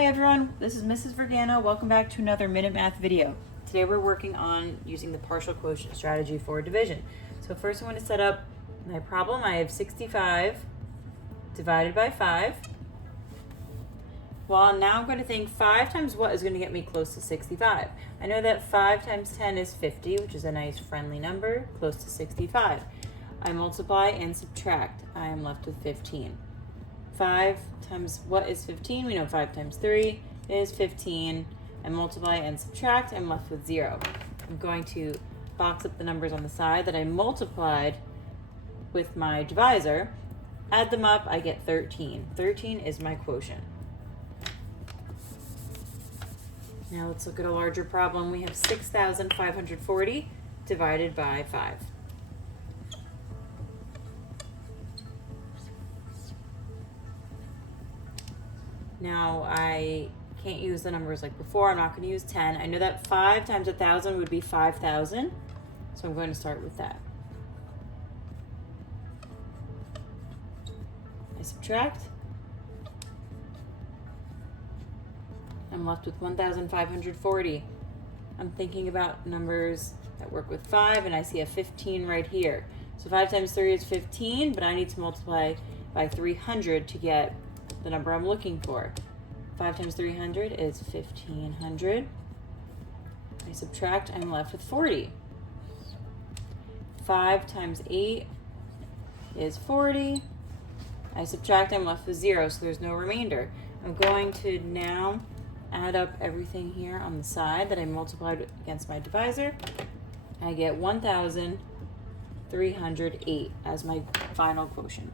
Hi everyone, this is Mrs. Vergano. Welcome back to another Minute Math video. Today we're working on using the partial quotient strategy for division. So first I want to set up my problem. I have 65 divided by 5. Well, now I'm going to think 5 times what is going to get me close to 65. I know that 5 times 10 is 50, which is a nice friendly number, close to 65. I multiply and subtract. I am left with 15. 5 times what is 15? We know 5 times 3 is 15. I multiply and subtract. I'm left with 0. I'm going to box up the numbers on the side that I multiplied with my divisor. Add them up, I get 13. 13 is my quotient. Now let's look at a larger problem. We have 6,540 divided by 5. Now I can't use the numbers like before. I'm not going to use 10. I know that 5 times 1,000 would be 5,000. So I'm going to start with that. I subtract. I'm left with 1,540. I'm thinking about numbers that work with 5, and I see a 15 right here. So 5 times 3 is 15, but I need to multiply by 300 to get the number I'm looking for. 5 times 300 is 1,500. I subtract, I'm left with 40. 5 times 8 is 40. I subtract, I'm left with 0, so there's no remainder. I'm going to now add up everything here on the side that I multiplied against my divisor. I get 1,308 as my final quotient.